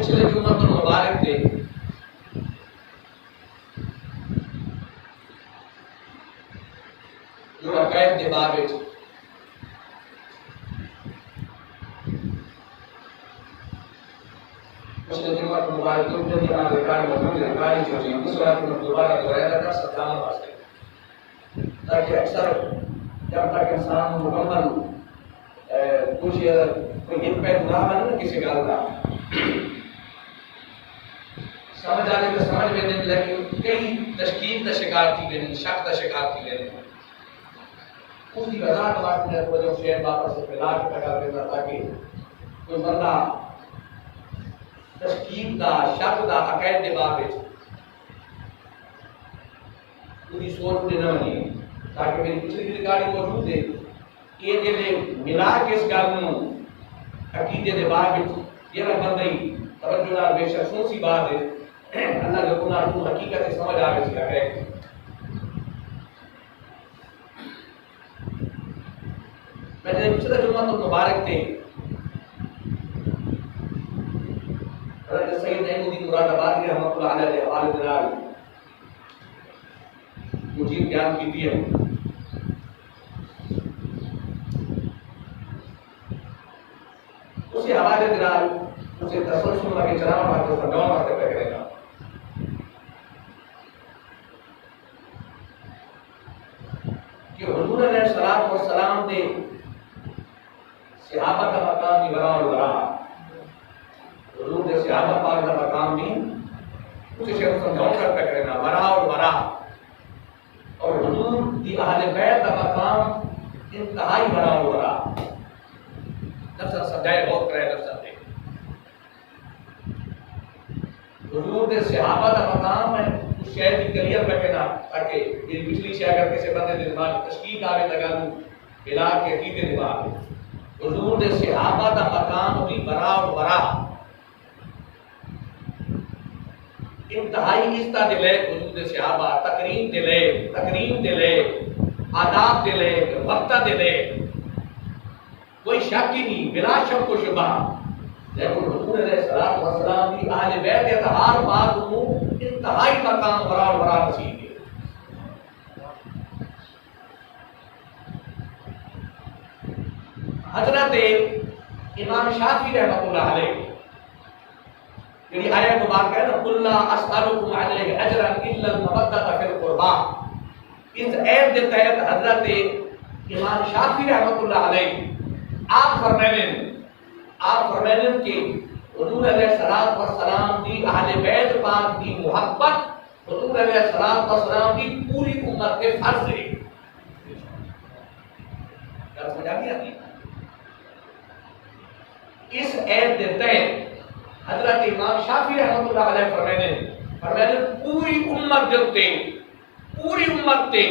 پچھلے جمعہ تو مبارک تھے جو عقائد کے باب وچ پچھلے جمعہ تو مبارک تو جو جہاں ریکارڈ موجود ہے ریکارڈ جو جی اس وقت میں دوبارہ دوہرایا تھا ستانا واسطے تاکہ اکثر جب تک انسان مکمل کچھ کوئی ایک پہ نہ بنے کسی گل کا سمجھ آنے تو سمجھ میں نہیں، لیکن کئی تشکیل کا شکار تھی گئے، شک کا شکار تھی گئے، اس کی وضاحت واسطے میں تو جو شعر واپس سے پھیلا کے لگا دیتا تاکہ کوئی بندہ تشکیل دا شک دا عقائد کے باب وچ پوری سوچ نہ بنی، تاکہ میری پچھلی ریکارڈنگ موجود ہے یہ جڑے ملا کے اس گل نو عقیدے دے باب وچ یہ بندہ ہی توجہ نال بے شک سن سی بات ہے اللہ کے قرآن کو حقیقت سمجھ آ گئی ہے۔ میں نے پچھلے جمعہ تو مبارک تھے حضرت سید احمدی مراد آبادی رحمۃ اللہ علیہ حوالے دلال مجید بیان کی ہے، اسی حوالے دلال اسے تسلسل لگے چلانا واسطے سمجھانا واسطے پہ کرے گا کہ حضور علیہ الصلوۃ والسلام نے صحابہ کا مقام بھی ورا اور ورا، حضور نے صحابہ پاک کا مقام بھی اسے شیخ سمجھاؤں پہ کرے گا ورا اور ورا، اور حضور دی اہل بیت کا مقام انتہائی ورا اور ورا۔ نفس سمجھائے غور کرے نفس دے حضور دے صحابہ کا مقام ہے اس شہر کی کلیئر پہ کہنا تاکہ میری پچھلی شہر کر کسی بندے دماغ تشکیل آگے لگا لوں بلا کے عقیدے دماغ حضور دے صحابہ کا مقام بھی برا اور برا انتہائی عزت دلے حضور دے صحابہ تکریم دلے آداب دلے وقت دلے کوئی شک ہی نہیں بلا شک و شبہ، لیکن حضور علیہ الصلوۃ والسلام کی اہل بیت اطہار پاک کو انتہائی مقام برا اور برا نصیب ہے۔ حضرت امام شافعی رحمۃ اللہ علیہ یعنی آیت مبارکہ ہے نا قل لا اسألکم علیہ اجرا الا المودۃ فی القربى، اس ایت کے تحت حضرت امام شافعی رحمۃ اللہ علیہ آپ فرمائیں کہ حضور علیہ الصلوۃ والسلام کی اہل بیت پاک کی محبت حضور علیہ الصلوۃ والسلام کی پوری امت کے فرض ہے۔ کیا سمجھ آ گیا؟ اس ایت کے تحت حضرت امام شافعی رحمۃ اللہ علیہ فرمائیں پوری امت تے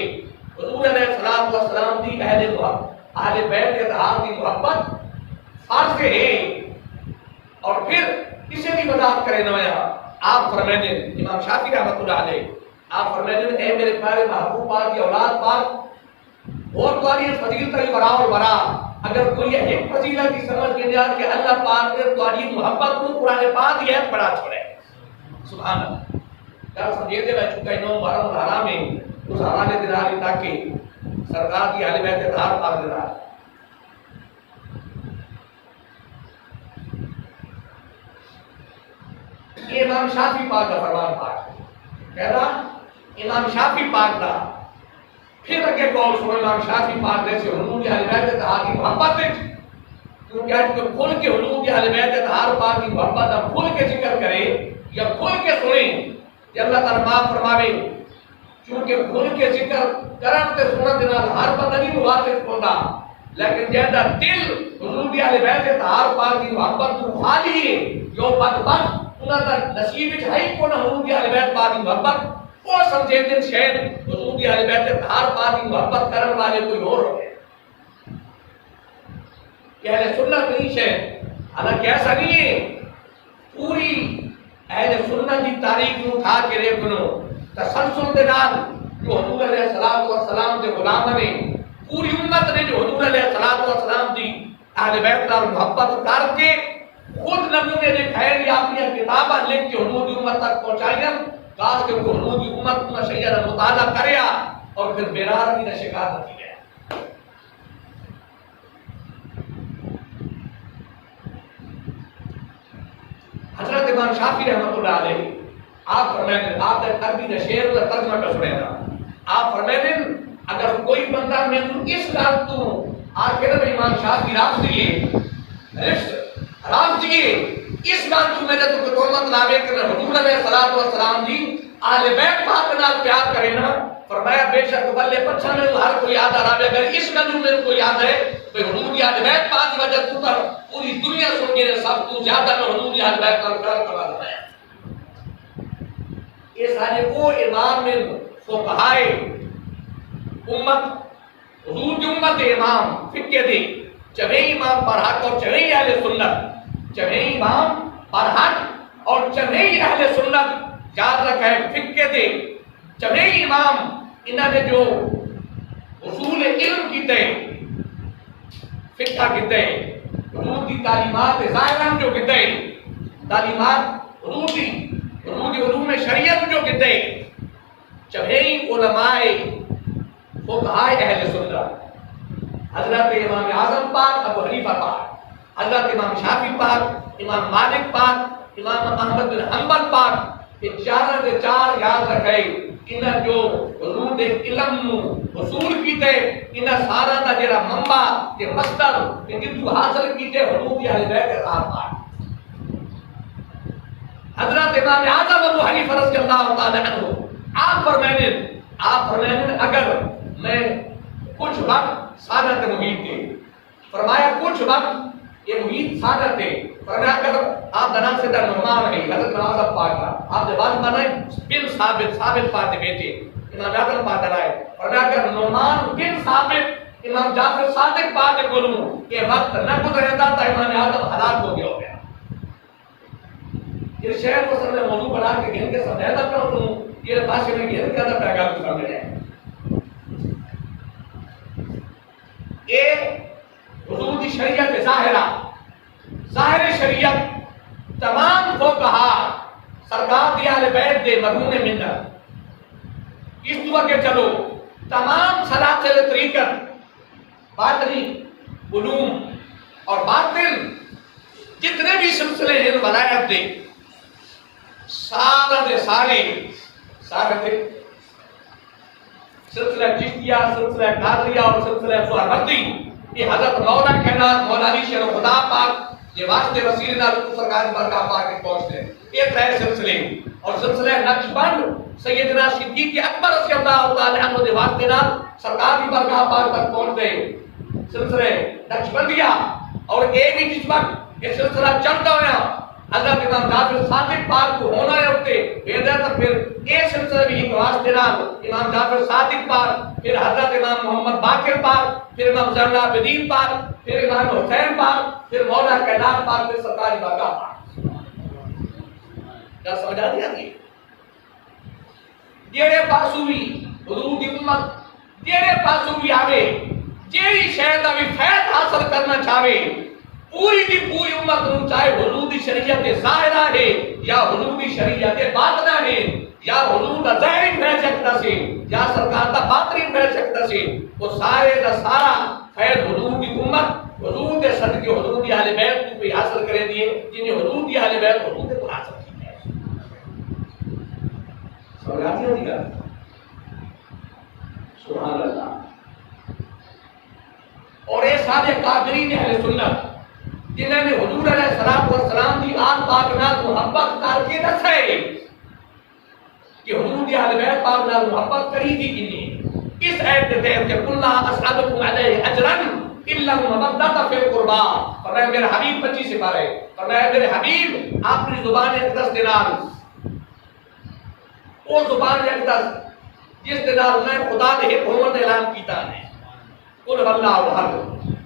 حضور علیہ الصلوۃ والسلام کی اہل بیت اطہار کی محبت فرض ہے، اور پھر اسے بھی وضاحت کرے نوایا آپ فرمائیں امام شافعی رحمۃ اللہ علیہ آپ فرمائیں اے میرے پیارے محبوب پاک کی اولاد پاک اور تمہاری فضیلت کی برا اور برا اگر کوئی ایک فضیلت کی سمجھ کے جائے کہ اللہ پاک نے تمہاری محبت کو قرآن پاک یہ بڑا چھوڑے سبحان اللہ کیا سمجھے دے میں چکا انہوں محرم الحرام میں اس حوالے دلالی تاکہ سرکار کی اہل بیت اطہار پاک دلالی یہ امام شافعی پاک کا فرمان پاک کہنا امام شافعی پاک دا پھر اگے قول سنو امام شافعی پاک دے سے حضور کی اہل بیت اطہار کی محبت ہے کیونکہ آج کو کھل کے حضور کی اہل بیت اطہار پاک کی محبت اب کھل کے ذکر کرے یا کھل کے سنیں کہ اللہ تعالیٰ معاف فرماوے چونکہ کھل کے ذکر کرن تے سنن دے نال ہر بندہ نہیں مواقف ہوندا لیکن جہاں دل حضور کی اہل بیت اطہار پاک کی محبت کو خالی ہے جو بدبخت انہاں دا نصیب وچ ہے کو نہ حضور کی اہل بیت پاک کی محبت وہ سمجھے دن شاید حضور کی اہل بیت اطہار پاک کی محبت کرن والے کوئی اور ہو کہ اہل سنت نہیں شاید حالانکہ ایسا نہیں ہے پوری اہل سنت کی تاریخ کو اٹھا کے دیکھو تسلسل دے نال جو حضور علیہ الصلوۃ والسلام دے غلام نے پوری امت نے جو حضور علیہ الصلوۃ والسلام دی اہل بیت نال محبت کر کے خود نبیوں نے خیر یا اپنی کتاباں لکھ کے حدود امت تک پہنچائیں کاش کہ وہ حدود امت کو شیعہ مطالعہ کریا اور پھر بیرار کی شکایت کی گیا. حضرت امام شافعی رحمۃ اللہ علیہ آپ فرمائیں آپ نے عربی نے شعر کا ترجمہ کر سنے تھا. آپ فرمائیں اگر کوئی بندہ میں اس بات تو آخر میں امام شافعی راز دیے راز دیے اس بات تو میرے تو قومت لاوے کہ حضور علیہ الصلوۃ والسلام جی اہل بیت پاک نال پیار کرے نا. فرمایا بے شک بلے پچھا میں ہر کوئی یاد آ رہا ہے اگر اس کا جو میرے کو یاد ہے تو حضور کی اہل بیت پاک کی وجہ تو پوری دنیا سن کے سب تو زیادہ میں حضور کی اہل بیت نال پیار کرا رہا ہے. یہ سارے وہ امام میں فقہائے امت حضور کی امت امام فقہ دی چویں امام پر حق اور چویں اہل سنت چویں امام پر حق اور چویں اہل سنت یاد رکھے فقہ دی چویں امام انہوں نے جو اصول علم کیتے فقہ کیتے حضور کی تعلیمات ظاہراً جو کیتے تعلیمات حضور کی علوم شریعت جو کیتے چویں علماء فقہائے اہل سنت حضرت امام اعظم پاک ابو حنیفہ پاک حضرت امام شافعی پاک امام مالک پاک امام احمد بن حنبل پاک یہ چار دے چار یاد رکھے انہاں جو حضور علم نو حصول کیتے انہاں سارا دا جڑا منبع تے مصدر تے جتو حاصل کیتے حضور دی اہل بیت پاک. حضرت امام اعظم ابو حنیفہ رضی اللہ تعالی عنہ آپ فرمائیں اگر میں کچھ وقت سعادت محیط تھے فرمایا کچھ وقت یہ محیط سعادت تھے فرمایا اگر آپ دنام سے در نعمان ہے حضرت نوازب پاک کا آپ نے بات مانا ہے بن ثابت پاک بیٹے امام جعفر پاک درائے فرمایا اگر نعمان بن ثابت امام جعفر صادق پاک بولوں یہ وقت نہ گزرے تھا تو امام اعظم ہلاک ہو گیا یہ شہر کو سب نے موضوع بنا کے گھن کے سمجھایا تھا کہ یہ باشے میں گھن کے اندر پیغام کو سمجھ رہے ہیں. ایک حضور کی شریعت ظاہر شریعت تمام فقہا سرکار دی اہل بیت دے مرہون منت اس دعا کے چلو تمام سلاسل طریقت باطنی علوم اور باطن جتنے بھی سلسلے ہیں ولایت دے سارے تھے سلسلہ چشتیہ سلسلہ قادریہ اور سلسلہ سہروردی یہ حضرت مولا کائنات مولا علی شیر خدا پاک یہ واسطے وسیلے نال سرکار برگاہ پاک کے پہنچتے یہ ترے سلسلے اور سلسلہ نقشبند سیدنا صدیق اکبر رضی اللہ تعالی عنہ دے واسطے نال سرکار کی برگاہ پاک تک پہنچتے سلسلے نقشبندیہ اور ایک بھی جس وقت یہ سلسلہ چلتا ہوا حضرت امام جعفر صادق پاک کو ہونا ہے ہوتے بیدہ تک پھر ایک سلسلہ بھی ایک واسطے نال امام جعفر صادق پاک پھر حضرت امام محمد باقر پاک پھر امام زین العابدین پاک پھر امام حسین پاک پھر مولا کائنات پاک پھر سرکاری برگاہ پاک. کیا سمجھا دیا تھی جیڑے پاسو بھی حضور کی امت جیڑے پاسو بھی آوے جیڑی شہر دا بھی فیض حاصل کرنا چاہے پوری دی پوری امت نو چاہے حضور دی شریعت ظاہرہ ہے یا حضور دی شریعت باطنہ ہے یا حضور دا ظاہری پھیل سکتا سی یا سرکار دا باطنی پھیل سکتا سی وہ سارے دا سارا فیض حضور دی امت حضور دے صدقے حضور دی اہل بیت کو بھی حاصل کرے دیے جنہیں حضور دی اہل بیت حضور دے کو حاصل کی ہے. سمجھاتی ہوتی گا سبحان اللہ. اور یہ سارے قادرین اہل سنت جنہوں نے حضور علیہ السلام کی آل پاک نال محبت کر کے دسے کہ حضور کی اہل بیت پاک نال محبت کری تھی کنی اس ایت کے تحت کہ قل لا اسألکم علیہ اجرا الا المودۃ فی القربى فرمایا میرے حبیب 25 سپارے فرمایا میرے حبیب اپنی زبان اقدس کے نال وہ زبان اقدس جس کے نال میں خدا کے حکم اعلان کیتا ہے قل اللہ احد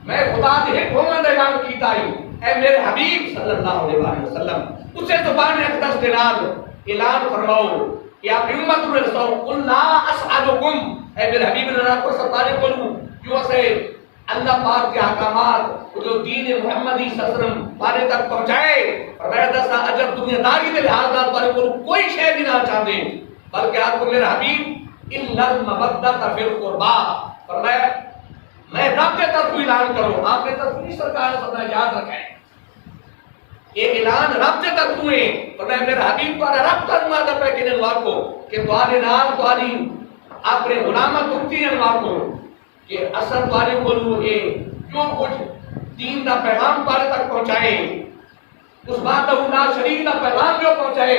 میں خدا کے حکم اعلان کیتا ہوں اے میرے حبیب صلی اللہ علیہ وسلم اسے زبان اقدس کے نال اعلان فرماؤ کہ آپ امت میں رسول قل لا اسألکم اے میرے حبیب نے آپ کو سرکار بولوں جو سے اللہ پاک کے احکامات جو دین محمدی صلی اللہ علیہ وسلم پارے تک پہنچائے، فرمایا دسا اجب دنیا داری دے لحاظ نال پارے کو کوئی شے نہیں نہ چاہتے، بلکہ آپ کو میرے حبیب الا المودۃ فی القربى، فرمایا میں رب کے طرف اعلان کروں، آپ نے تصویر سرکار سب یاد رکھیں یہ اعلان رب کے طرف ہوئے، فرمایا میرے حبیب پر رب کا مادہ پہ کہ واکو کہ تواڈے نال تواڈی اپنے غلامت ہوتی ہے واکو کہ اثر تواڈے کو یہ جو کچھ دین دا پیغام تواڈے تک پہنچائے، اس بات دا شریف دا پیغام جو پہنچائے،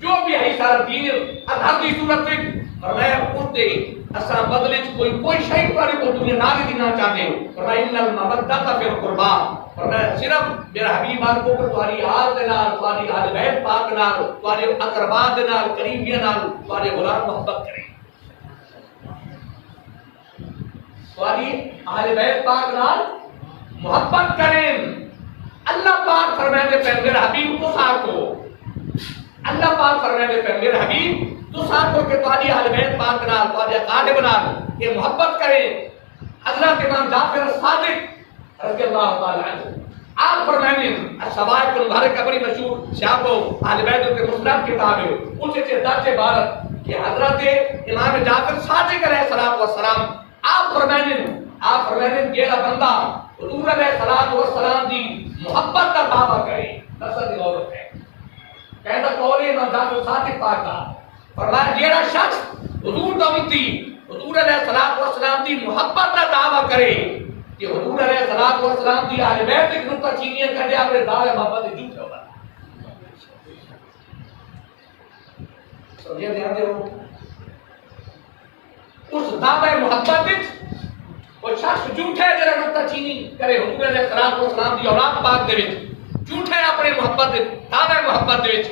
جو بھی ہے سارا دین اظہار دی صورت میں، فرمایا اس دے اساں بدلے کوئی شے تواڈے کو دنیا نال دینا چاہتے، فرمایا ان المودۃ فی القربى، فرمایا صرف میرا حبیب آپ کو تواڈی آل دے نال، تواڈی اہل بیت پاک نال، تواڈے اقربا دے نال، قریبیاں نال تواڈے غلام محبت کرے، تواڈی اہل بیت پاک نال محبت کریں۔ اللہ پاک فرماتے ہیں میرے حبیب تو ساکو، اللہ پاک فرماتے ہیں میرے حبیب تو ساکو کہ تواڈی اہل بیت پاک نال، تواڈے قارب نال یہ محبت کریں۔ حضرت امام جعفر صادق رضی اللہ تعالی عنہ آپ فرماتے ہیں شوائق المبارک کا بڑی مشہور شعب و اہل بیت کے مسند کتاب ہے، اس سے درج بارت کہ حضرت امام جعفر صادق علیہ السلام آپ فرماتے ہیں جیڑا بندہ حضور علیہ السلام دی محبت کا دعویٰ کرے، نصر دی عورت ہے کہتا قول امام جعفر صادق پاک کا، فرمایا جیڑا شخص حضور دا امتی حضور علیہ السلام دی محبت کا دعویٰ کرے کہ حضور علیہ السلام دی اہل بیت ایک نقطہ چینیاں کر دے اپنے دعوے محبت جھوٹ ہوگا، سمجھے دھیان دے اس دعوے محبت وہ شخص جھوٹے جڑا نقطہ چینی کرے حضور علیہ السلام دی اولاد پاک دے وچ، جھوٹے اپنے محبت دعوے محبت دے وچ،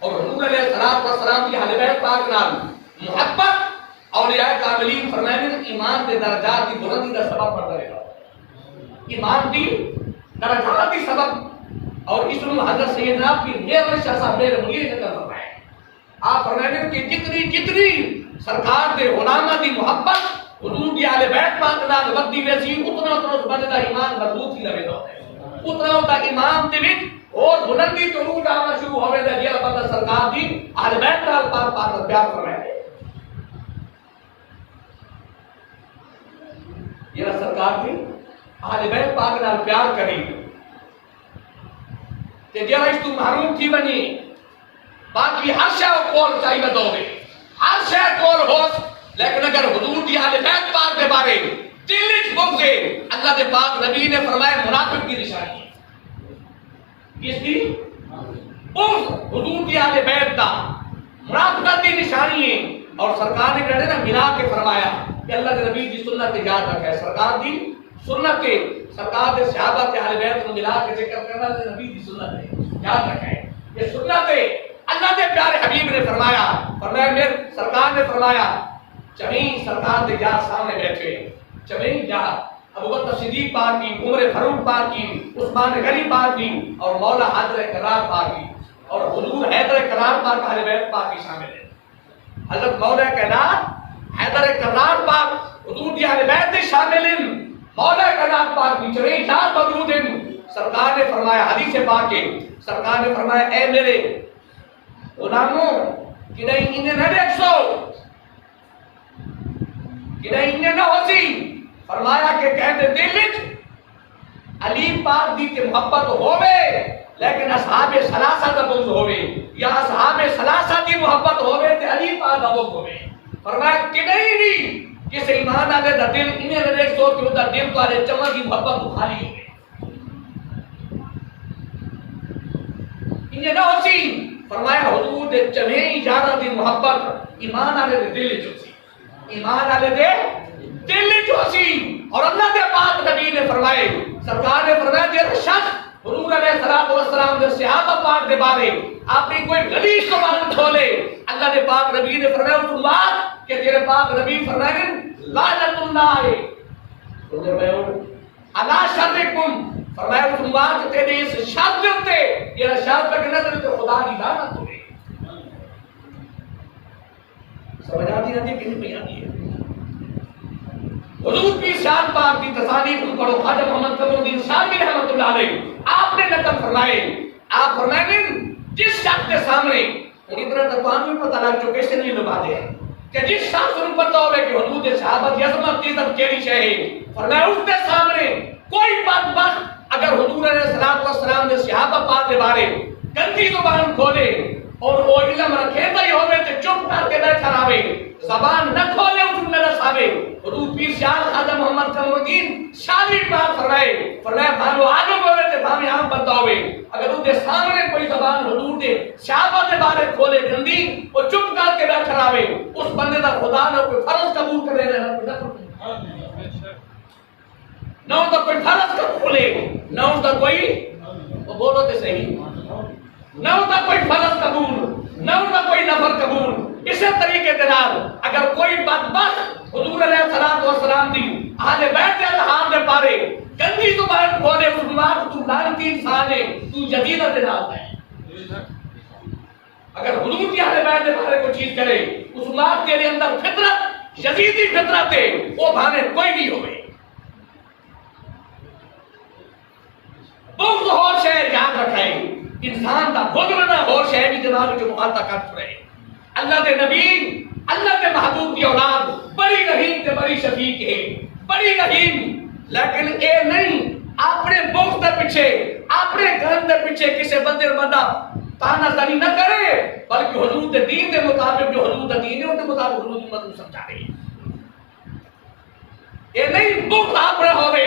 اور حضور علیہ السلام دی اہل بیت پاک نال محبت اولیاء کاملین فرماتے ہیں ایمان دے درجات دی بلندی دا سبب بنتا رہے گا، ایمان دی درجات دی سبب، اور اس میں حضرت سیدنا کی میرے شاہ صاحب میرے منیر نے کہا ہے آپ فرماتے ہیں کہ جتنی سرکار دے غلامہ دی محبت حضور دی اہل بیت پاک نال ودی ویسی، اتنا اس بندے دا ایمان مضبوط ہی رہے گا، اتنا اس دا ایمان دے وچ اور بلندی تو روح آنا شروع ہوئے گا جیڑا بندہ سرکار دی اہل بیت نال پاک پاک پیار فرمائے، جیڑا سرکار دی اہل بیت پاک نال پیار کرے تے جیڑا اس تو محروم تھی بنی، باقی ہر شے کول چاہیے دو گے، ہر شے کول ہو، لیکن اگر حضور دی اہل بیت پاک دے بارے دل وچ بغض ہے، اللہ دے پاک نبی نے فرمایا منافق کی نشانی ہے، کس کی؟ بغض حضور دی اہل بیت دا منافقت کی نشانی ہے، اور سرکار نے کہنے نا ملا کے فرمایا کہ اللہ کے نبی دی سنت یاد رکھے، سرکار دی سنت سرکار دے صحابہ کے اہل بیت کو ملا کے ذکر کرنا نبی دی سنت ہے، یاد رکھے یہ سنت ہے، اللہ دے پیارے حبیب نے فرمایا میرے سرکار نے فرمایا چمین سرکار دے جا سامنے بیٹھے، چمین جا ابو بکر صدیق پاک کی، عمر فاروق پاک کی، عثمان غنی پاک کی، اور مولا حیدر کرار پاک کی، اور حضور حیدر کرار پاک اہل بیت پاک کی شامل ہے، حضرت مولا کائنات حیدر کرار پاک حضور دی اہل بیت دے شامل ہیں، مولا کائنات پاک کی چمین جا موجود ہیں، سرکار نے فرمایا حدیث پاک ہے، سرکار نے فرمایا اے میرے غلاموں کہ نہیں انہیں نہ دیکھو، کہ نہیں انہیں نہ ہوسی، فرمایا کہ کہتے دل وچ علی پاک دی تے محبت ہووے لیکن اصحاب ثلاثہ دا بغض ہووے، یا اصحاب ثلاثہ دی محبت ہووے تے علی پاک دا بغض ہووے، فرمایا کہ نہیں کس ایمان والے دا دل انہیں نہ دیکھو کہ وہ دا دل تارے چمک کی محبت تو خالی ہوگی، انہیں نہ ہوسی، فرمایا حضور دے چمیں یارہ دی محبت ایمان والے دے دل وچ ہوسی، ایمان والے دے دل وچ ہوسی، اور اللہ دے پاک نبی نے فرمائے، سرکار نے فرمایا جے شخص حضور علیہ السلام دے صحابہ پاک دے بارے اپنی کوئی غلیظ زبان کھولے، اللہ دے پاک نبی نے فرمایا اس بات کہ تیرے پاک نبی فرمائے لعنت اللہ علی شرکم، فرمایا اس بات کہ تیرے اس شر تے یہ شر تک نظر تے خدا دی لعنت ہوئے، سمجھ آتی نہیں کہ نہیں آتی ہے، حضور کی شان پاک کی تصانیف کو پڑھو. خواجہ محمد قمر الدین شامی رحمۃ اللہ علیہ آپ نے نقل فرمائے، آپ فرمائیں جس شخص کے سامنے اتنا تقوام میں پتہ لگ چکے سے نہیں لبادے ہیں کہ جس شخص کو پتہ ہوئے کہ حدود صحابت کی عظمت کی عزت کیڑی شے ہے، فرمایا اس کے سامنے کوئی بدبخت اگر حضور علیہ الصلوۃ والسلام نے صحابہ پاک کے بارے گندی زبان کھولے اور وہ علم رکھے تو ہی ہوئے کہ چپ کر کے بیٹھا رہے، زبان نہ کھولے اس میں نہ ساوے. حضور پیر شاہ خواجہ محمد قمر الدین شامی پاک فرمایا بھانو آگے بولے تھے بھامی عام بندہ ہوئے اگر اس کے سامنے کوئی زبان حضور دے صحابہ کے بارے کھولے گندی وہ چپ کر کے بیٹھا رہے، اس بندے دا خدا نہ کوئی فرض قبول کرے نہ اس کا کوئی فرض کا کھولے نہ اس کا کوئی وہ بولو تے صحیح نہ اس کا کوئی فرض قبول نہ اس کا کوئی نفل قبول. اسی طریقے کے نال اگر کوئی بدبخت حضور علیہ الصلوۃ والسلام دی اہل بیت کے ہاتھ دے پارے گندی زبان کھولے اس بیمار تو لعنتی انسان ہے تو جدیدت نال ہے. اگر حضور کی اہل بیت کے بارے کوئی چیز کرے اس بات کے اندر فطرت یزیدی فطرت ہے وہ بھانے کوئی نہیں ہوئے. بغض ہو شہر یاد رکھائے انسان دا بغض نہ ہو شہر کی جناب جو مخاطہ کرت رہے. اللہ دے نبی اللہ کے محبوب کی اولاد بڑی رحیم تے بڑی شفیق ہے بڑی رحیم، لیکن اے نہیں اپنے بغض دے پیچھے اپنے گھر دے پیچھے کسی بندے بندہ تانا زنی نہ کرے بلکہ حضور دے دین دے مطابق جو حضور دا دین ہے اس کے مطابق حضور امت کو سمجھا رہے. اے نہیں بغض اپنا ہوئے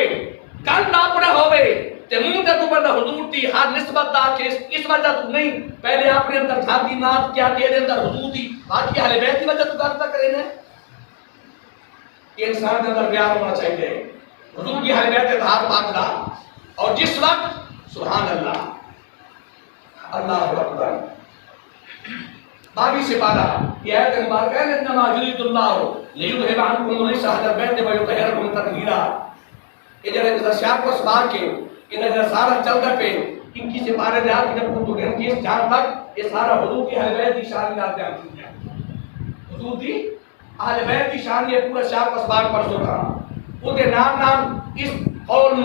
گند اپنا ہوئے تے منہ تے تو بندہ حضور دی ہر نسبت دا کہ اس وجہ تو نہیں پہلے اپنے اندر ذاتی نات کیا تیرے اندر حضور دی باقی اہل بیت کی وجہ تو کرتا کرے نا. یہ انسان کے اندر پیار ہونا چاہیے حضور کی اہل بیت اظہار پاک دا. اور جس وقت سبحان اللہ اللہ اکبر باقی سے پالا یہ آیت مبارکہ ہے انما یرید اللہ لیذهب عنکم الرجس اہل البیت ویطہرکم تطہیرا. یہ جب شاپ کو سبار کے انہیں سارا چلتا پہ ان کی سپارے دے آتی جب تو گھر کی اس جان تک یہ سارا حضور کی اہل بیت کی شان یاد جان کی ہے. حضور دی اہل بیت کی شان یہ پورا شاپ کا سبار پر سو رہا ان کے نام اس قول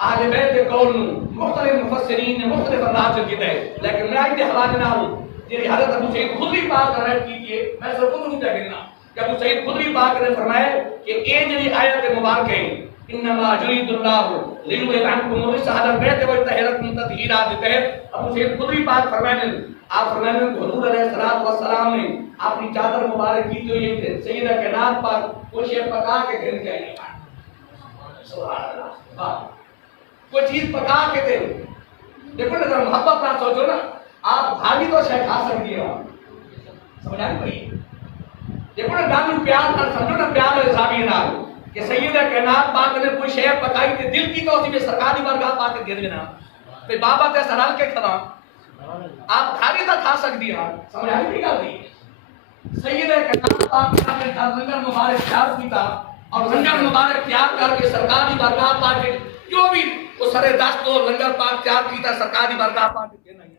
اہل بیت کے قول مختلف مفسرین نے مختلف انداز سے کیتے ہیں لیکن میں آئی حوالے نہ ہوں جی حضرت ابو سعید خدری پاک کا روایت کیجئے میں سب کو نہیں کہنا کہ ابو سعید خدری پاک نے فرمایا کہ یہ جو آیت مبارک ہے انما یرید اللہ لیذهب عنکم الرجس اہل البیت ویطہرکم تطہیرا دیتے ہیں. ابو سعید خدری پاک فرماتے ہیں آپ فرماتے ہیں کہ حضور علیہ الصلوۃ والسلام نے اپنی چادر مبارک کی تو یہ سیدہ کائنات پاک وہ شے پکا کے گھر جائے سبحان اللہ کوئی چیز پکا کے دے. دیکھو نا ذرا محبت نہ سوچو نا آپ بھاگی تو شے کھا سکتی ہو سمجھا نہیں پڑی. دیکھو نا دامن پیار نہ سمجھو نا پیار ہے حسابی نہ کہ سیدہ کائنات پاک نے کوئی شے پکائی تے دل کی تو اسی میں سرکاری بارگاہ پاک کے دے دینا تے بابا تے سرال کے کھلا آپ بھاگی تو کھا سکتی ہو سمجھا نہیں گل. سیدہ کائنات پاک نے لنگر مبارک تیار کیتا اور لنگر مبارک تیار کر کے سرکاری بارگاہ پاک جو بھی وہ سرے دست اور لنگر پاک تیار کیتا سرکاری بارگاہ پاک کے نہیں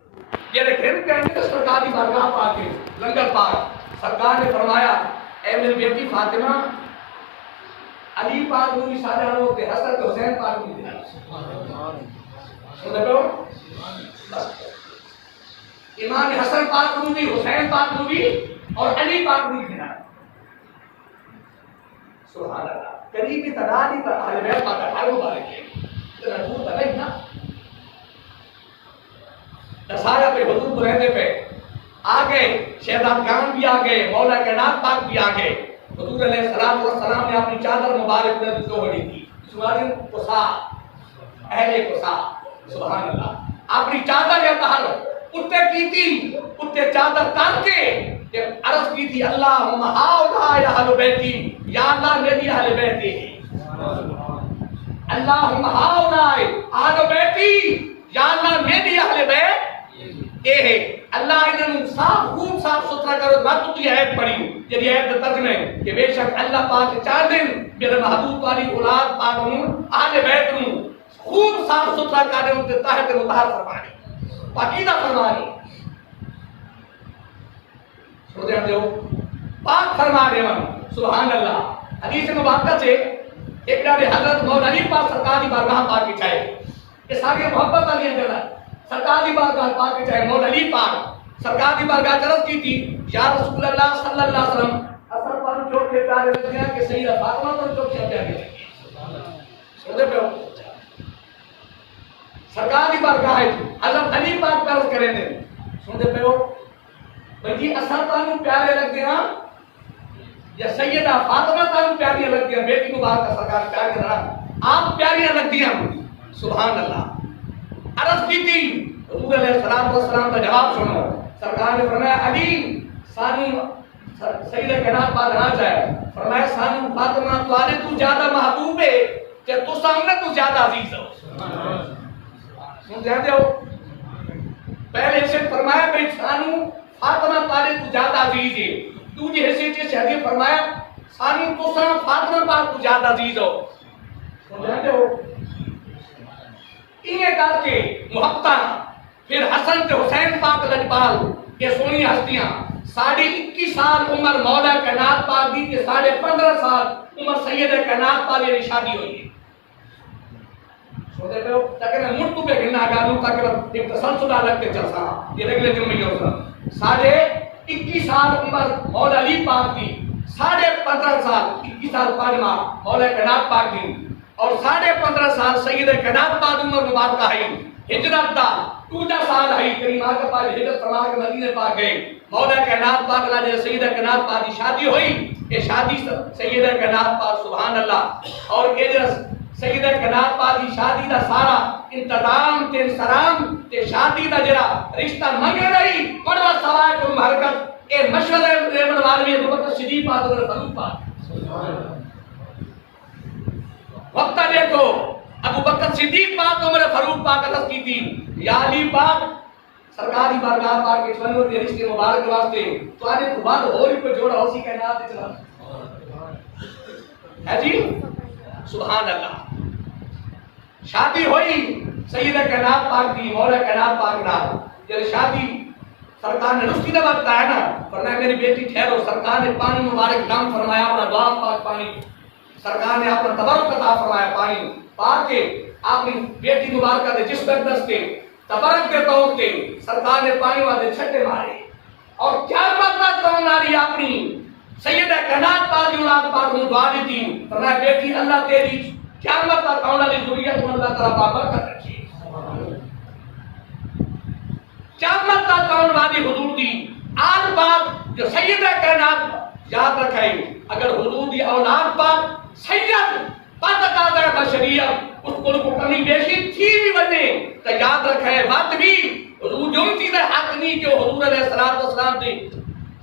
یہ گھر کہیں گے سرکاری بارگاہ پاک کے لنگر پاک. سرکار نے فرمایا اے میری بیٹی فاطمہ علی پاک نوری شاہجہاں ہوتے حسن کے حسین پاک نوری دینا سنتے ہو امام حسن پاک نوری حسین پاک نوری اور علی پاک نوری دینا سبحان اللہ. قریبی تعداد ہی پر اہل بیت پاک کا مبارک ہے اتنا دور تک نہیں نا دسایا پہ حضور کو رہنے پہ آگے شہزادگان بھی آگے مولا کائنات پاک بھی آگے. حضور علیہ الصلوۃ والسلام نے اپنی چادر مبارک میں دوڑی تھی سواری قصا اہل قصا سبحان اللہ اپنی چادر یا تہر اٹھے کی تھی اٹھے چادر تان کے جب عرض کی تھی اللہم ہاؤلائی اہل بیتی یا اللہ میری اہل بیتی اللہم ہاؤلائی اہل بیتی یا اللہ میری اہل بیت اے ہے اللہ انہوں صاف خوب صاف ستھرا کرو نہ تو یہ عیب پڑی جب یہ عیب ترجمہ ہے کہ بے شک اللہ پاک چار دن میرے محبوب والی اولاد پاک ہوں اہل بیت ہوں خوب صاف ستھرا کرے ان کے تحت مطہر فرمانے پاکیزہ فرمانے سنتے ہم جو پاک فرمانے سبحان اللہ حدیث مبارکہ سے ایک ڈاڑے حضرت مولا علی پاک سرکار دی بارگاہ پاک کی چاہے کہ ساری محبت علی جلال سرکار دی بارگاہ پاک کی چاہے مولا علی پاک سرکار دی بارگاہ عرض کی تھی یا رسول اللہ صلی اللہ علیہ وسلم اثر پر چوک کے پیارے لگ گیا کہ سیدہ فاطمہ پر چوک کے پیارے لگ گیا سمجھے پہ ہو سرکار دی بارگاہ ہے حضرت علی پاک عرض کریں دے سمجھے پہ ہو بلکہ اثر پر پیارے لگ گیا یا سیدہ فاطمہ تانوں پیاری لگ دیا بیٹی مبارکہ سرکار پیاری رہا آپ پیاری لگ دیا سبحان اللہ عرض کی تھی حضور علیہ السلام کا جواب سنو سرکار نے فرمایا علی سانی سیدہ کائنات پاک رہا جائے فرمایا سانی فاطمہ توارے تو زیادہ محبوب ہے کہ تو سامنے تو زیادہ عزیز ہو سن جاتے ہو پہلے سے فرمایا بھئی سانی فاطمہ توارے تو زیادہ عزیز ہے دوجی حیثیت سے حدیث فرمایا سانی تو سان فاطمہ پاک تو زیادہ عزیز ہو سمجھاتے ہو انہیں کہا کہ محبتہ پھر حسن کے حسین پاک لجپال یہ سونی ہستیاں 21.5 سال عمر مولا کائنات پاک دی کہ 15.5 سال عمر سید کائنات پاک یہ شادی ہوئی ہے سمجھاتے ہو تاکہ میں مرتو پہ گھننا گالوں تاکہ ایک تسلسلہ لگتے چلسا یہ رگلے جو ملی ہوتا 21 سال عمر مولا علی پاک دی 15.5 سال 21 سال فاطمہ مولا کائنات پاک دی اور 15.5 سال سید کائنات پاک عمر مبارکہ ہے ہجرت دا 2 سال ہے کریمہ کا پاک ہجرت فرما کے مدینے پاک گئے مولا کائنات پاک اللہ جے سید کائنات پاک دی شادی ہوئی یہ شادی سید کائنات پاک سبحان اللہ اور یہ سید کائنات پاک دی شادی دا سارا انتظام تے سلام تے شادی دا جڑا رشتہ منگے رہی پڑوا سوائے کوئی حرکت اے مشورے لیون والے ابو بکر صدیق پاک اور فاروق پاک وقت دیکھو ابو بکر صدیق پاک عمر فاروق پاک عرض کی تھی یا علی پاک سرکاری بارگاہ پاک کے سنت کے رشتے مبارک واسطے تو آنے تو بعد اور ہی کوئی جوڑا اسی کائنات چلا ہے جی سبحان اللہ شادی ہوئی سیدہ کائنات پاک دی مولا کائنات پاک نال جب شادی سرکار نے رشتی دا وقت آیا نا فرمایا میری بیٹی ٹھہرو سرکار نے پانی مبارک دم فرمایا اپنا دعا پاک پانی سرکار نے اپنا تبرک عطا فرمایا پانی پاک کے اپنی بیٹی مبارکہ دے جسم اقدس کے تبرک کے طور کے سرکار نے پانی والے چھٹے مارے اور کیا مطلب کون آری اپنی سیدہ کائنات پاک دی اولاد پاک نے دعا دی تھی فرمایا بیٹی اللہ تیری قیامت تک آنے والی ذریت میں اللہ تعالیٰ بابرکت رکھے قیامت تک آنے والی حضور دی آل پاک جو سیدہ کائنات یاد رکھے اگر حضور دی اولاد پاک سید پتہ بشریت اس کو کمی بیشی تھی بھی بنے تو یاد رکھے بات بھی حضور جو چیز حق نہیں کہ حضور علیہ السلام دی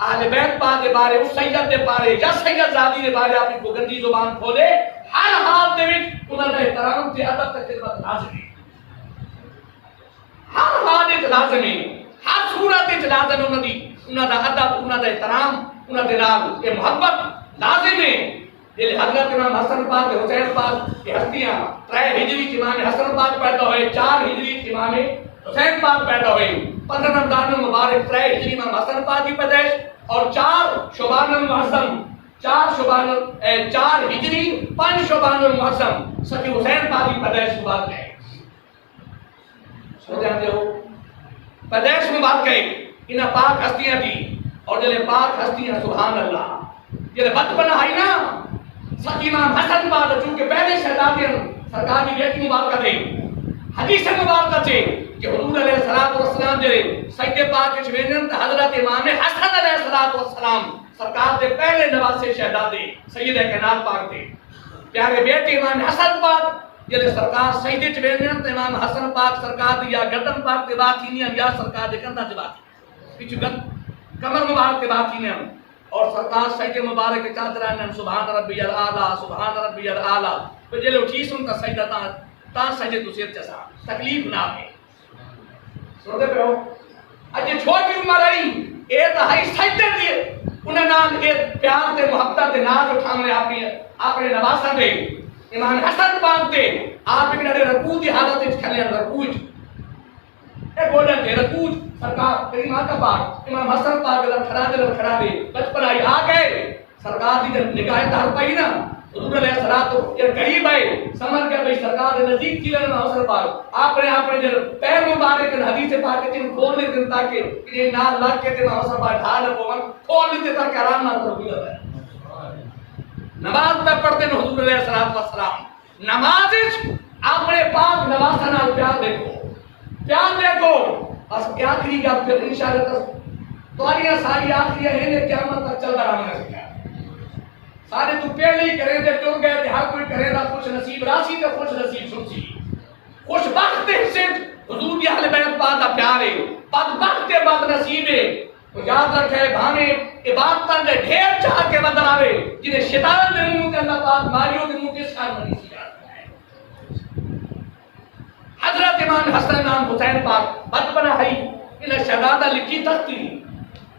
اہل بیت پاک کے بارے اس سید دے بارے یا سید زادی دے بارے اپنی کو گندی زبان کھولے ہر حال دے وچ انہاں دے احترام تے ادب تے خدمت لازم ہے ہر حال وچ لازم ہے ہر صورت وچ لازم انہاں دا ادب انہاں دا احترام انہاں دے نال یہ محبت لازم ہے یہ حضرت امام حسن پاک حسین پاک یہ ہستیاں 3 ہجری امام حسن پاک پیدا ہوئے 4 ہجری امام حسین پاک پیدا ہوئے 15 رمضان مبارک 3 ہجری امام حسن پاک کی پیدائش اور 4 شعبان المعظم 4 ہجری 5 شعبان المعظم سکی حسین پاک کی پیدائش مبارک ہے سو جانتے ہو پیدائش مبارک ہے انہاں پاک ہستیاں تھی اور جلے پاک ہستیاں سبحان اللہ جلے بچپن آئی نا سکی امام حسن پاک چونکہ پہلے شہزادے سرکار کی بیٹی مبارکہ دے حدیث مبارکہ سے کہ حضور علیہ السلام جلے سید پاک کے وینن حضرت امام حسن علیہ السلام سرکار دے پہلے نواسے شہزادے سید کائنات پاک دے پیارے بیٹے امام حسن پاک جلے سرکار سید وینن امام حسن پاک سرکار دی یا گردن پاک دے بات ہی نہیں یا سرکار دے کندھا دے بات پیچھے کمر مبارک دے بات ہی نہیں اور سرکار سید مبارک چادران سبحان ربی الاعلی سبحان ربی الاعلی تو جلے اٹھی سن کا سجدہ تا سجدے تو سیر چسا تکلیف نہ ہے سنتے پہ ہو اجے چھوٹی عمر آئی اے تا ہائی سجدے دیے انہیں نام اے پیار تے محبت تے ناز اٹھانے اپنے نواساں دے امام حسن پاک دے آپ ایک نڑے رکوع دی حالت وچ کھلے رکوع اے بولن دے رکوع سرکار کریمہ کا پاک امام حسن پاک اللہ کھڑا دے بچپن آئی آ گئے سرکار دی نگاہ دار پئی نا حضور علیہ الصلوۃ والسلام قریب ہے سمجھ گیا بھئی سرکار دے نزدیک تھی لگنا حوصل پاک آپ نے جو پیر مبارک حدیث پاک کے کھول لیتے تاکہ یہ نال لگ کے تے حوصل پاک ڈھا نہ پون کھول لیتے تاکہ آرام نہ کرو ہے نماز میں پڑھتے ہیں حضور علیہ الصلوۃ والسلام نماز اپنے پاک نواسہ نال پیار دیکھو بس کیا کری گا پھر انشاءاللہ تواریاں ساری آخری ہیں قیامت تک چلتا رہنا ہے سارے تو پہلے ہی کریں دے ٹر گئے ہر کوئی کرے دا خوش نصیب راسی تے خوش نصیب سنسی خوش بخت سے حضور کی اہل بیت پاک دا پیار ہے بدبخت بد نصیب ہے تو یاد رکھے بھانے عبادتاں دے ڈھیر چاہ کے بدل آوے جنہیں شیطان دے منہ تے اللہ پاک ماریو دے منہ تے شان بنی سی حضرت امام حسن امام حسین پاک بچپنا ہے انہیں شہزادہ لکھی تختی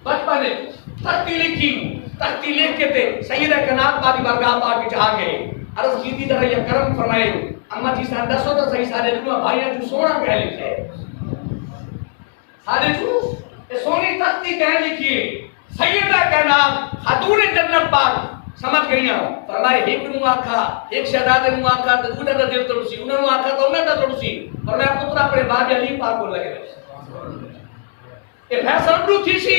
بچپنے تختی لکھی تختی لکھ کے تے سیدہ کائنات پاک بارگاہ پاک کے آ گئے عرض کیتی ذرا یہ کرم فرمائے اما جی سان دسو تو صحیح سارے جو بھائیاں جو سونا کہہ لکھے سارے جو سونی تختی کہہ لکھی سیدہ کائنات خاتون جنت پاک سمجھ گئیاں فرمائے ایک نو آکھا ایک شہزادے نو آکھا تے اونے دا دل توڑسی انہاں نو آکھا تے انہاں دا توڑسی فرمایا پتر اپنے باب علی پاک کو لگے اے فیصل نو تھی سی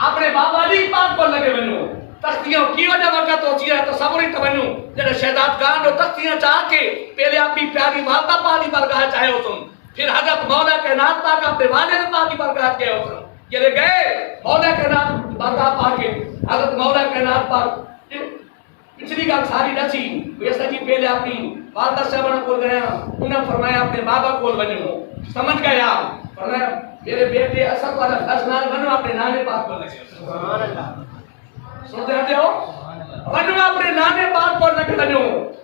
اپنے بابا علی پاک کو لگے ونو تختیاں کی وجہ وقت ہوتی ہے تو صبر ہی تونو جڑے شہزاد گان تختیاں چاہ کے پہلے اپنی پیاری والدہ پاک دی بارگاہ چاہے ہوتن پھر حضرت مولا کائنات پاک اپنے والد پاک دی بارگاہ گئے ہوتن یہ گئے مولا کائنات بارگاہ پاک کے حضرت مولا کائنات پاک پچھلی گل ساری دسی ویسا جی پہلے اپنی والدہ صاحبہ کو گیا انہوں فرمایا اپنے بابا کو بنو سمجھ گیا فرمایا میرے بیٹے اسد والا فیصلہ بنو اپنے نانے پاک کو لگے سبحان اللہ سنتے رہتے ہو بنو اپنے نانے پاک کو لگے بنو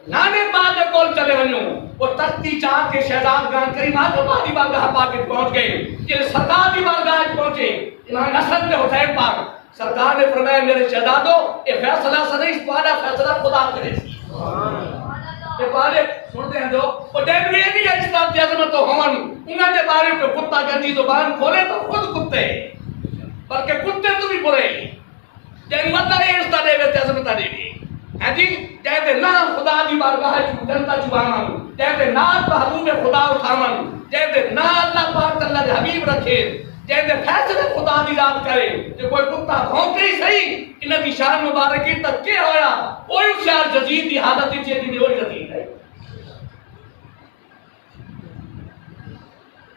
نانے پاک کو چلے بنو وہ تختی چاہ کے شہزاد گان کریمات پاک بارگاہ پاک پہنچ گئے یہ سرکار کی بارگاہ پہنچے امام حسن کے حسین پاک سرکار نے فرمایا میرے شہزادو یہ فیصلہ سنے اس پانا فیصلہ خدا کرے یہ پانے سنتے ہیں جو وہ ڈیبری نہیں ہے اس طرح عظمت و ہون انہوں نے بارے پہ کتا گندی زبان کھولے تو خود کتے بلکہ کتے تو بھی برے جن مطلب ہے اس طرح دے عظمت دے بھی ہے جی جہتے نا خدا دی بارگاہ جنتا چبانن جہتے نا محبوب خدا اٹھامن جہتے نا اللہ پاک اللہ دے حبیب رکھے جہتے فیصلے خدا دی ذات کرے کہ کوئی کتا بھونکے ہی صحیح انہاں دی شان مبارکی تک کیا ہویا کوئی شان جدید دی حالت ہی چیزی دی ہوئی جدید ہے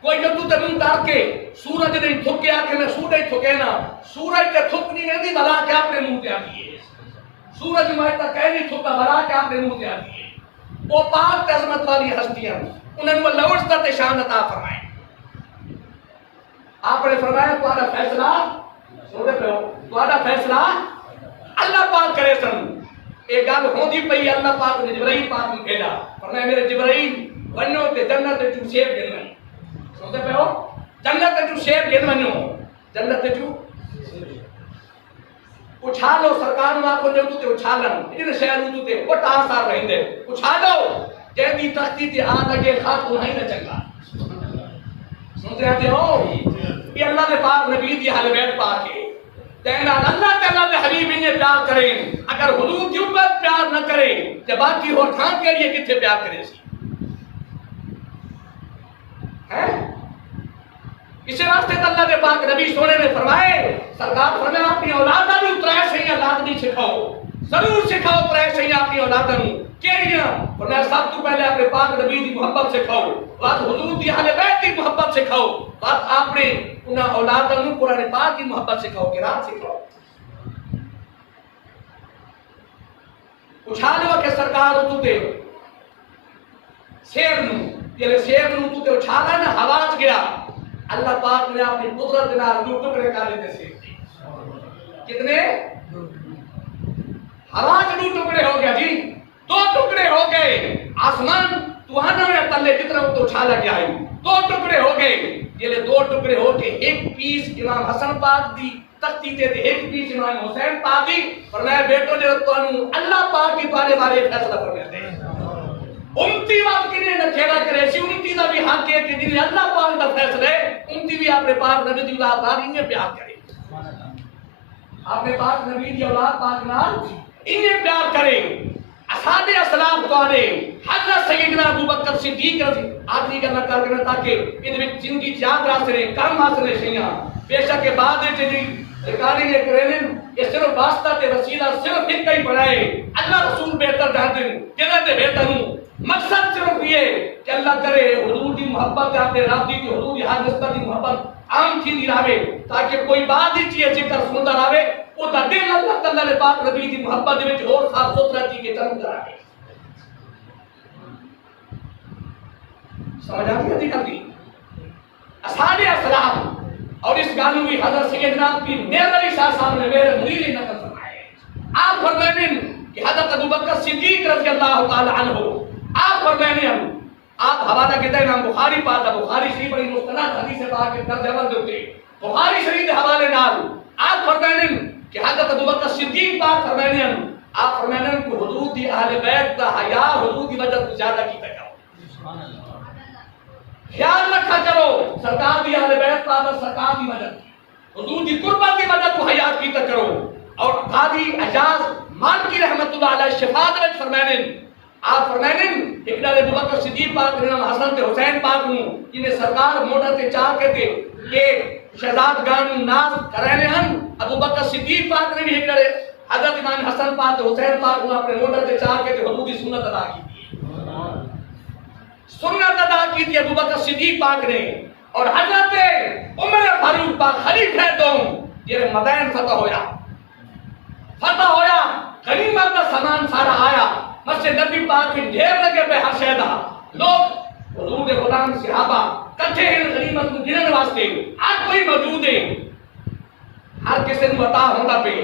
کوئی جدو تمہیں کر کے سورج نہیں تھکیا کہ میں سورج تھکے نا سورج کے تھکنی نہیں دی بلا کے آپ نے منہ تے آتی ہے سورج میں تک کہہ نہیں تھکا بلا کے آپ نے منہ تے آتی ہے وہ پاک عظمت والی ہستیاں انہوں نے لوٹتا تے شان عطا فرمائے آپ نے فرمایا تمہارا فیصلہ سنتے پہ ہو تمہارا فیصلہ اللہ پاک کرے سن ایک گل ہوندی پئی اللہ پاک نے جبرائیل پاک نے بھیجا فرمایا میرے جبرائیل ونو تے جنت تے شیب گن سنتے پہ ہو جنت تے شیب گن ونو جنت تے اچھالو سرکار نو آکو جو تے اچھالن ان شہر تو تے وہ ٹانسار رہندے اچھالو جہدی تختی تے آ لگے خاتون ہی نہ چنگا سنتے رہتے ہو یہ اللہ نے پاک نبی دی اہل بیت پاک ہے تینا اللہ تعالیٰ دے حبیب انہیں پیار کریں اگر حضور کی امت پیار نہ کرے جب باقی اور تھان کے لیے کتنے پیار کرے سی اسی راستے اللہ دے پاک نبی سونے نے فرمائے سرکار فرمائے اپنی اولادہ بھی اترائے صحیح اللہ نہیں سکھاؤ ضرور سکھاؤ اترائے صحیح اپنی اولادہ نہیں کیڑیاں فرمایا سب تو پہلے اپنے پاک نبی دی محبت سکھاؤ بات حضور دی اہل بیت دی محبت سکھاؤ بات آپ نے انہاں اولادہ نو قرآن پاک کی محبت سکھاؤ قرآن سکھاؤ اچھالو کہ سرکار اتو تے شیر نو یہ شیر نو اتو تے اچھالا نا آواز گیا اللہ پاک نے اپنی قدرت نال دو ٹکڑے کر لیتے سے کتنے آواز دو ٹکڑے ہو گیا جی دو ٹکڑے ہو گئے آسمان توہانا میں تلے جتنا تو اچھالا گیا ہے دو ٹکڑے ہو گئے یہ دو ٹکڑے ہو کے ایک پیس امام حسن پاک دی تختی تے ایک پیس امام حسین پاک دی فرمایا بیٹو جو تانوں اللہ پاک کی بارے بارے فیصلہ فرمایا دے امتی وقت کنے نہ کھیلا کرے سی امتی دا بھی حق ہے کہ جنہیں اللہ پاک دا فیصلہ ہے امتی بھی اپنے پاک نبی دی اولاد انہیں پیار کرے اپنے پاک نبی دی اولاد پاک نال انہیں پیار کرے اصحاب اسلاف تو آنے حضرت سیدنا ابو بکر صدیق رضی آخری گل کر کے تاکہ ان میں زندگی یاد راستے کم آسنے شیاں بے شک کے بعد جی ریکارڈنگ کریں یہ صرف واسطہ تے وسیلہ صرف ایک ہی بنائے اللہ رسول بہتر جانتے ہیں جنت بہتر ہوں مقصد صرف یہ کہ اللہ کرے حضور کی محبت اپنے رابطی کی حضور کی ہر نسبت کی محبت عام تھی نہیں رہے تاکہ کوئی بات ہی چیئے ذکر سنتا رہے وہ دا دل اللہ تعالیٰ نے پاک نبی کی محبت میں جو اور صاف ستھرا تھی کہ چلم کرا ہے سمجھ آتی ہے دیکھا دی اصحاب اسلام اور اس گانوں بھی حضرت سیدنا کی میر علی شاہ صاحب نے میرے مرید نقل فرمائے آپ فرمائیں کہ حضرت ابو بکر صدیق رضی اللہ تعالی عنہ آپ فرمائیں آپ حوالہ کہتے ہیں امام بخاری پاک بخاری شریف بڑی مستند حدیث پاک کے ترجمہ ہوتے بخاری شریف کے حوالے نال آپ فرمائیں کہ حضرت ابو بکر صدیق پاک فرمائیں آپ فرمائیں کہ حضور دی اہل بیت کا حیا حضور کی وجہ سے زیادہ کی تکا خیال رکھا کرو سرکار دی اہل بیت پاک سرکار کی مدد حضور کی قربت کی مدد کو حیات کی تک کرو اور قاضی اجاز مالکی رحمت اللہ علیہ شفاعت رج فرمائیں آپ فرمائیں ایک ڈالے ابو بکر صدیق پاک نام حسن تے حسین پاک ہوں جنہیں سرکار موٹر تے چاہ کے تھے کہ شہزاد گان ناز کرانے ہم ابو بکر صدیق پاک نے بھی ایک ڈالے حضرت امام حسن پاک تے حسین پاک ہوں اپنے موٹر تے چاہ کے تھے حضور کی سنت ادا کی سنت ادا کی تھی ابو بکر صدیق پاک نے اور حضرت عمر فاروق پاک خلیفہ دوم یہ مدین فتح ہویا غنیمت کا سامان سارا آیا مسجد نبی پاک کی ڈھیر لگے پہ ہر شہدہ لوگ حضور کے غلام صحابہ کٹھے ہیں غنیمت کو گنن واسطے آج کوئی موجود ہے ہر کسی نے بتا ہوندہ پہ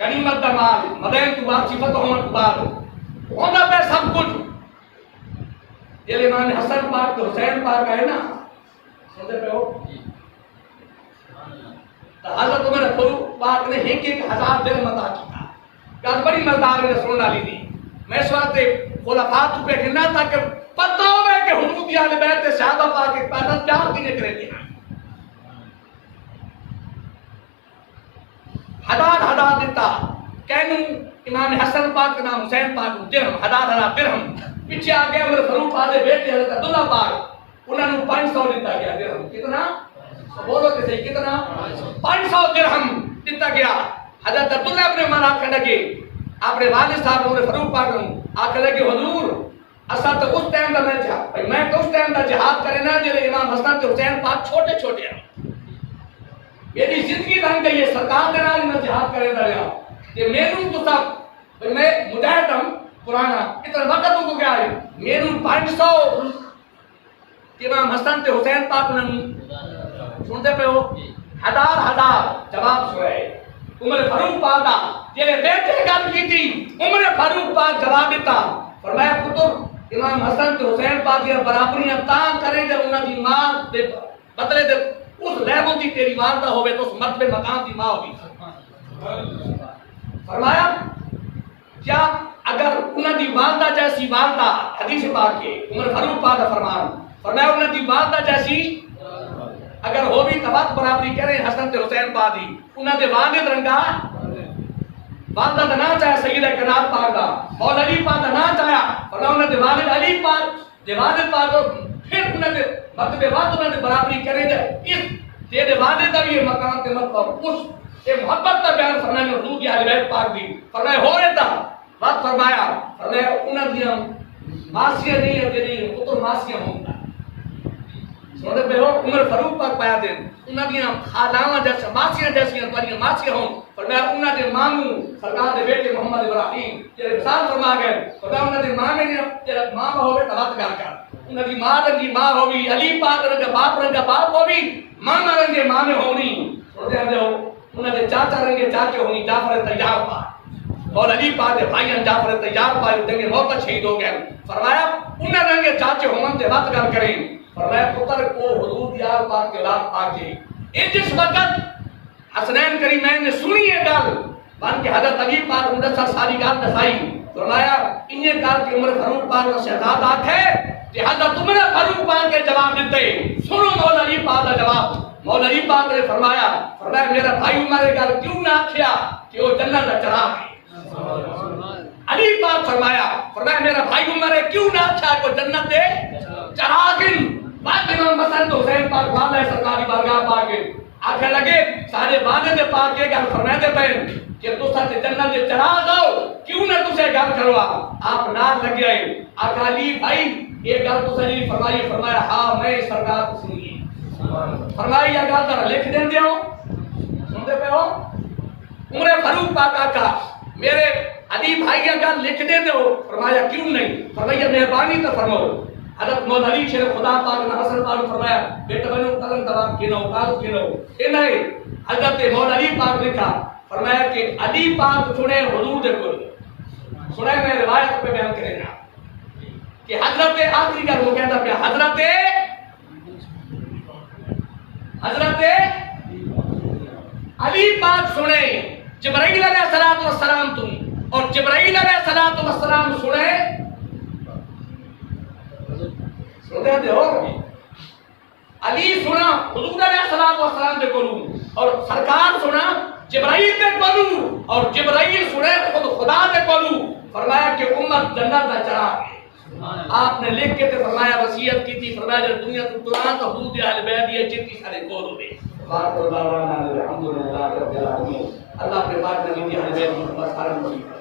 غنیمت دا مال مدین تو واپسی فتح ہونے کے بعد ہوندہ پہ سب کچھ یہ امام حسن پاک تو حسین پاک ہے نا سمجھے پہ ہو تو حضرت عمر فاروق پاک نے ایک 1000 درہم عطا کیا کہ بڑی مزدار نے سننا لی دی میں اس وقت خلفاء تو بیٹھنا تھا کہ پتہ ہوئے کہ حضور کی اہل بیت صحابہ پاک ایک پیدا پیار کی نکرے دیا ہزار دیتا کہنوں امام حسن پاک کا نام حسین پاک درہم ہزار درہم پیچھے آگے عمر فاروق آدھے بیٹے حضرت عبداللہ پاک انہوں نے 500 دیتا گیا درہم کتنا بولو کہ صحیح کتنا 500 درہم دیتا گیا حضرت عبداللہ اپنے مانا آکھنے لگے اپنے والد صاحب عمر فاروق پاک آکھنے لگے حضور اصلا تو اس ٹائم دا میں تو اس ٹائم دا جہاد کرے نا جلے امام حسن تے حسین پاک چھوٹے چھوٹے ہیں میری زندگی بن گئی ہے سرکار دے نال میں جہاد کرے دا رہا کہ میروں تو سب میں مجاہد ہوں پرانا اتنا وقت کو کیا ہے میروں 500 امام حسن تے حسین پاک نے سنتے پہ ہو ہزار جواب سوئے عمر فاروق پاک دا جلے بیٹے گل کی تھی عمر فاروق پاک جواب دیتا فرمایا پتر امام حسن تے حسین پاک کی برابریاں تاں کریں جب انہاں دی ماں دے بدلے دے اس لیول دی تیری والدہ ہوئے تو اس مرتبے مقام دی ماں ہوگی فرمایا کیا اگر انہاں دی والدہ جیسی والدہ حدیث پاک کے عمر فاروق پاک کا فرمان فرمایا انہاں دی والدہ جیسی اگر ہو بھی تبات برابری کریں حسن تے حسین پاک دی انہاں دے والد رنگا والدہ دا نام چاہیا سیدہ کناب پاک دا مولا علی پاک دا نام چاہیا فرمایا انہاں دے والد علی پاک دے والد پاک اور پھر انہاں دے مرتبے وقت انہاں دے برابری کریں جائے اس دے والد دا بھی یہ مقام تے مطلب اس یہ محبت کا بیان فرمایا حضور کی اہل بیت پاک دی فرمایا ہو رہتا وقت فرمایا انہاں دیاں ماسیاں نہیں ہے تیری پتر ماسیاں ہوندا سنتے پہ ہو عمر فاروق پاک پایا دین انہاں دیاں خالاواں جیسے ماسیاں جیسیاں تیری ماسیاں ہوں فرمایا انہاں دے ماموں سرکار دے بیٹے محمد ابراہیم تیرے مثال فرما گئے فرمایا انہاں دے ماں نے تیرا ماں ہوے تبات کر انہاں دی ماں رنگی ماں ہوئی علی پاک رنگا باپ ہوئی ماما رنگے ماں میں ہونی سنتے ہو انہاں دے چاچا رنگے چاچے ہونی جعفر طیار پاک اور علی پاک دے بھائیاں جعفر طیار پاک دنگے موت شہید ہو گئے فرمایا انہاں رنگے چاچے ہون تے بات کر کریں فرمایا پتر کو حضور دیار پاک کے اولاد پاک جی ان جس وقت حسنین کریمین نے سنی یہ گل بان کے حضرت علی پاک 19 سالی گل دسائی فرمایا انہیں گل کی عمر فاروق پاک کا شہزاد آکھے کہ حضرت عمر فاروق پاک کے جواب دیتے سنو مولا علی پاک کا جواب مولا علی پاک نے فرمایا میرا بھائی عمر گل کیوں نہ آکھیا کہ وہ جنت کا چراغ ہے علی پاک فرمایا میرا بھائی عمر ہے کیوں نہ اچھا کو جنت دے چراغن بعد امام حسن تو حسین پاک والا سرکاری بارگاہ پاک آکھے لگے سارے بانے دے پاک کے گل فرمائے دے پہن کہ تو ساتھ جنت دے چراغ آؤ کیوں نہ تسے گل کروا آپ نال لگ گئے آکھا علی بھائی یہ گل تو سنی فرمایا ہاں میں سرکار کو سنی فرمایا یہ گل ذرا لکھ دیں دیو سنتے پہ ہو عمر فاروق پاک آکھا میرے علی بھائی یہ گل لکھ دیں دیو فرمایا کیوں نہیں فرمایا مہربانی تو فرماؤ حضرت مولا علی شیر خدا پاک نے حسن پاک فرمایا بیٹا بنو قلم تباہ کینو کاغذ کینو انہیں حضرت مولا علی پاک نے کہا فرمایا کہ علی پاک سنے حضور دے کل سنے میں روایت پہ بیان کرے گا کہ حضرت آخری کا وہ کہتا کہ حضرت علی پاک سنے جبرائیل علیہ السلام تم اور جبرائیل علیہ السلام سنے سنتے ہیں ہو علی سنا حضور علیہ السلام دے کولو اور سرکار سنا جبرائیل دے کولو اور جبرائیل سنے خود خدا دے کولو فرمایا کہ امت جنت دا چراغ ہے آپ نے لکھ کے تے فرمایا وصیت کی تھی فرمایا جب دنیا تو قرآن تو حدود اہل بیت یہ جتنی سارے کولو میں الحمدللہ رب العالمین اللہ اپنے پاک نبی اہل بیت محمد صلی اللہ علیہ وسلم